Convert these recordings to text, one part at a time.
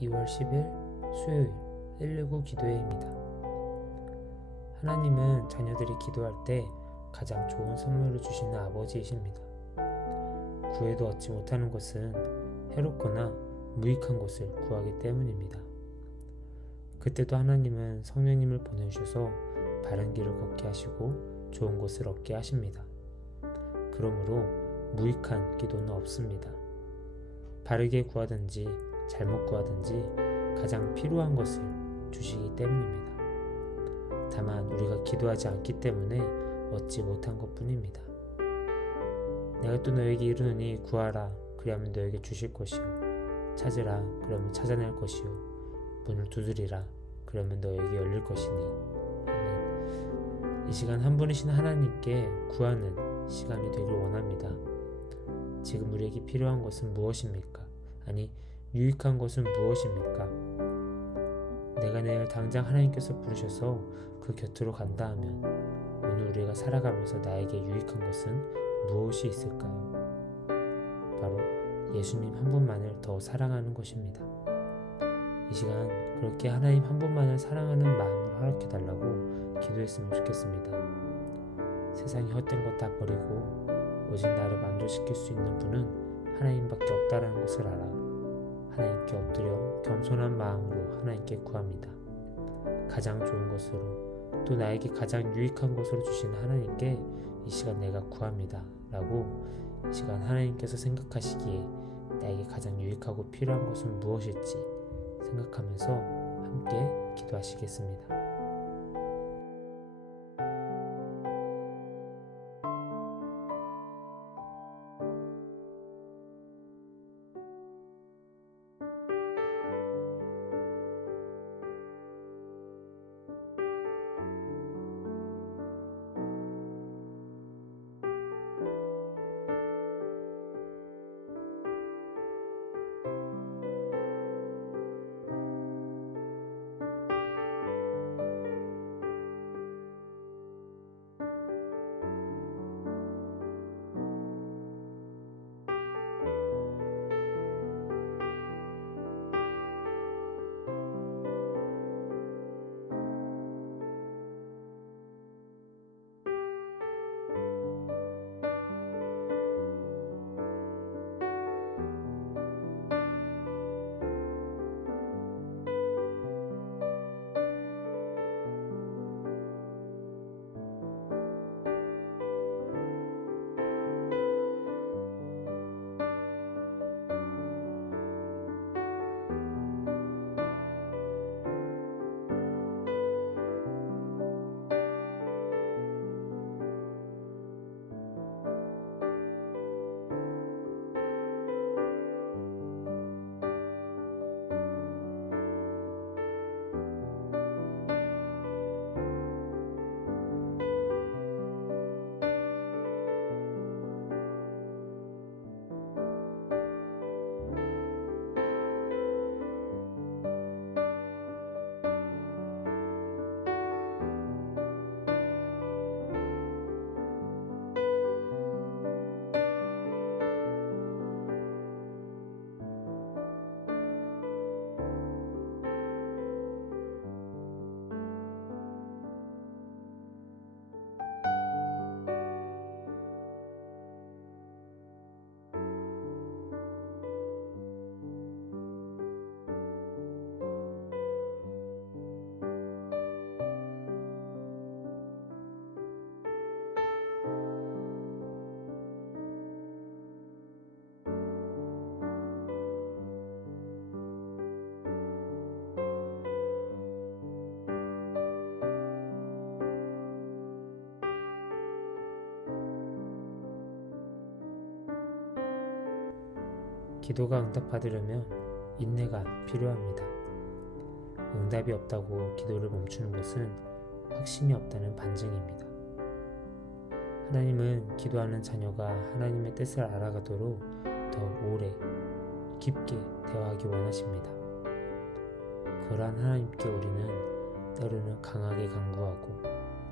2월 10일 수요일 119 기도회입니다. 하나님은 자녀들이 기도할 때 가장 좋은 선물을 주시는 아버지이십니다. 구해도 얻지 못하는 것은 해롭거나 무익한 것을 구하기 때문입니다. 그때도 하나님은 성령님을 보내주셔서 바른 길을 걷게 하시고 좋은 것을 얻게 하십니다. 그러므로 무익한 기도는 없습니다. 바르게 구하든지 잘못 구하든지 가장 필요한 것을 주시기 때문입니다. 다만 우리가 기도하지 않기 때문에 얻지 못한 것뿐입니다. 내가 또 너에게 이르노니 구하라 그리하면 너에게 주실 것이요 찾으라 그러면 찾아낼 것이요 문을 두드리라 그러면 너에게 열릴 것이니. 아멘. 이 시간 한 분이신 하나님께 구하는 시간이 되길 원합니다. 지금 우리에게 필요한 것은 무엇입니까? 아니 유익한 것은 무엇입니까? 내가 내일 당장 하나님께서 부르셔서 그 곁으로 간다 하면 오늘 우리가 살아가면서 나에게 유익한 것은 무엇이 있을까요? 바로 예수님 한 분만을 더 사랑하는 것입니다. 이 시간 그렇게 하나님 한 분만을 사랑하는 마음을 허락해달라고 기도했으면 좋겠습니다. 세상의 헛된 것 다 버리고 오직 나를 만족시킬 수 있는 분은 하나님밖에 없다라는 것을 알아 하나님께 엎드려 겸손한 마음으로 하나님께 구합니다. 가장 좋은 것으로 또 나에게 가장 유익한 것으로 주시는 하나님께 이 시간 내가 구합니다 라고 이 시간 하나님께서 생각하시기에 나에게 가장 유익하고 필요한 것은 무엇일지 생각하면서 함께 기도하시겠습니다. 기도가 응답받으려면 인내가 필요합니다. 응답이 없다고 기도를 멈추는 것은 확신이 없다는 반증입니다. 하나님은 기도하는 자녀가 하나님의 뜻을 알아가도록 더 오래, 깊게 대화하기 원하십니다. 그러한 하나님께 우리는 때로는 강하게 간구하고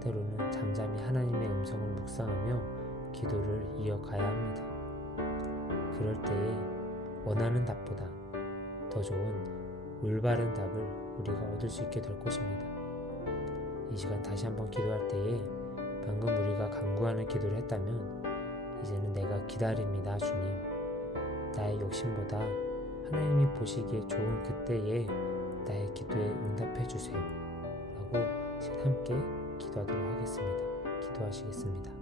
때로는 잠잠히 하나님의 음성을 묵상하며 기도를 이어가야 합니다. 그럴 때에 원하는 답보다 더 좋은 올바른 답을 우리가 얻을 수 있게 될 것입니다. 이 시간 다시 한번 기도할 때에 방금 우리가 간구하는 기도를 했다면 이제는 내가 기다립니다. 주님, 나의 욕심보다 하나님이 보시기에 좋은 그때에 나의 기도에 응답해 주세요 라고 함께 기도하도록 하겠습니다. 기도하시겠습니다.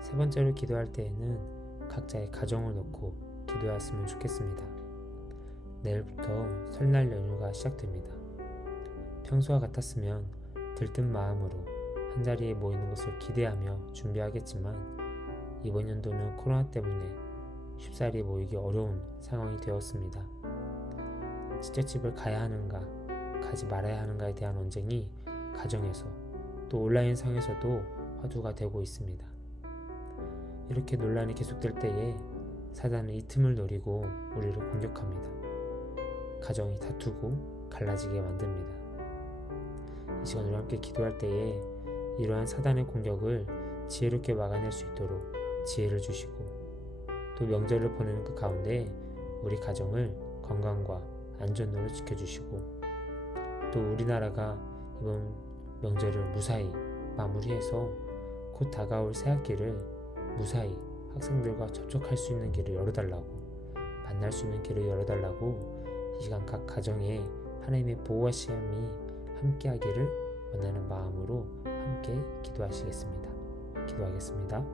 세 번째로 기도할 때에는 각자의 가정을 놓고 기도했으면 좋겠습니다. 내일부터 설날 연휴가 시작됩니다. 평소와 같았으면 들뜬 마음으로 한자리에 모이는 것을 기대하며 준비하겠지만 이번 연도는 코로나 때문에 쉽사리 모이기 어려운 상황이 되었습니다. 직접 집을 가야 하는가, 가지 말아야 하는가에 대한 논쟁이 가정에서 또 온라인상에서도 화두가 되고 있습니다. 이렇게 논란이 계속될 때에 사단은 이 틈을 노리고 우리를 공격합니다. 가정이 다투고 갈라지게 만듭니다. 이 시간 우리 함께 기도할 때에 이러한 사단의 공격을 지혜롭게 막아낼 수 있도록 지혜를 주시고 또 명절을 보내는 그 가운데 우리 가정을 건강과 안전으로 지켜주시고 또 우리나라가 이번 명절을 무사히 마무리해서 곧 다가올 새학기를 무사히 학생들과 접촉할 수 있는 길을 열어달라고, 만날 수 있는 길을 열어달라고 이 시간 각 가정에 하나님의 보호와 시험이 함께하기를 원하는 마음으로 함께 기도하시겠습니다. 기도하겠습니다.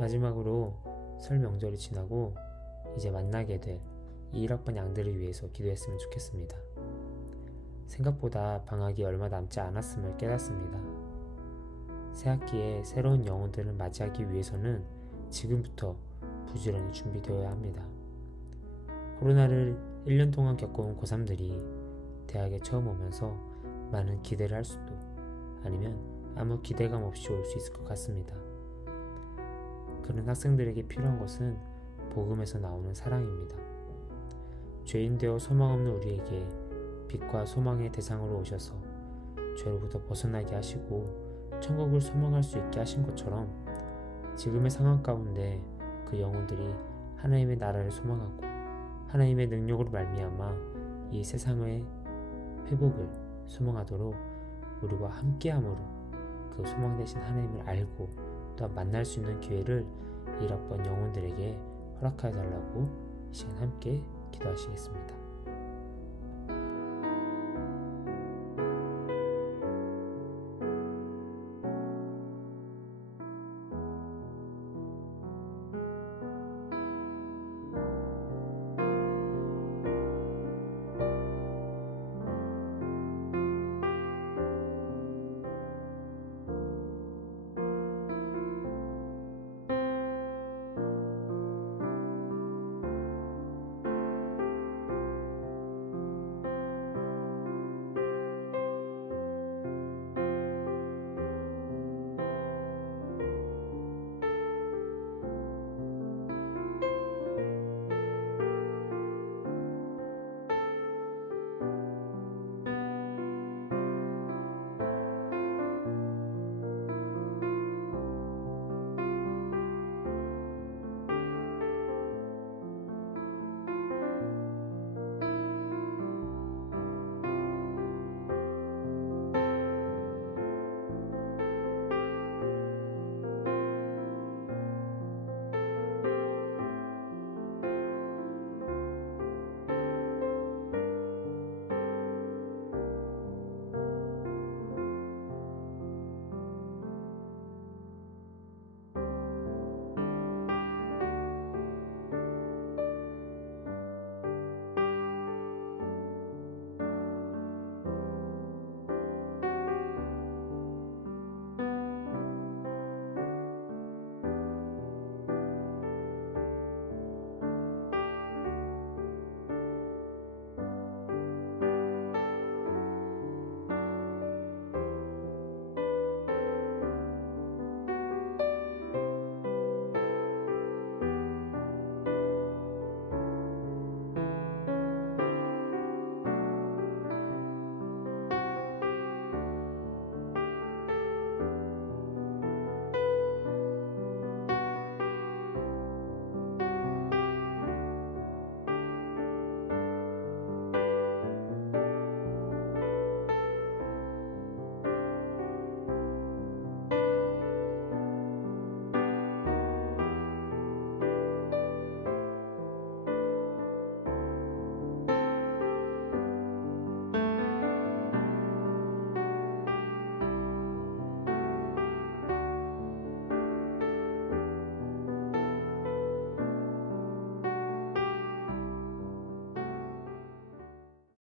마지막으로 설 명절이 지나고 이제 만나게 될 이 1학번 양들을 위해서 기도했으면 좋겠습니다. 생각보다 방학이 얼마 남지 않았음을 깨닫습니다. 새학기에 새로운 영혼들을 맞이하기 위해서는 지금부터 부지런히 준비되어야 합니다. 코로나를 1년 동안 겪어온 고3들이 대학에 처음 오면서 많은 기대를 할 수도 아니면 아무 기대감 없이 올 수 있을 것 같습니다. 그런 학생들에게 필요한 것은 복음에서 나오는 사랑입니다. 죄인 되어 소망 없는 우리에게 빛과 소망의 대상으로 오셔서 죄로부터 벗어나게 하시고 천국을 소망할 수 있게 하신 것처럼 지금의 상황 가운데 그 영혼들이 하나님의 나라를 소망하고 하나님의 능력으로 말미암아 이 세상의 회복을 소망하도록 우리와 함께함으로 그 소망 되신 하나님을 알고 또 만날 수 있는 기회를 1학번 영혼들에게 허락하여 달라고 이 시간 함께 기도하시겠습니다.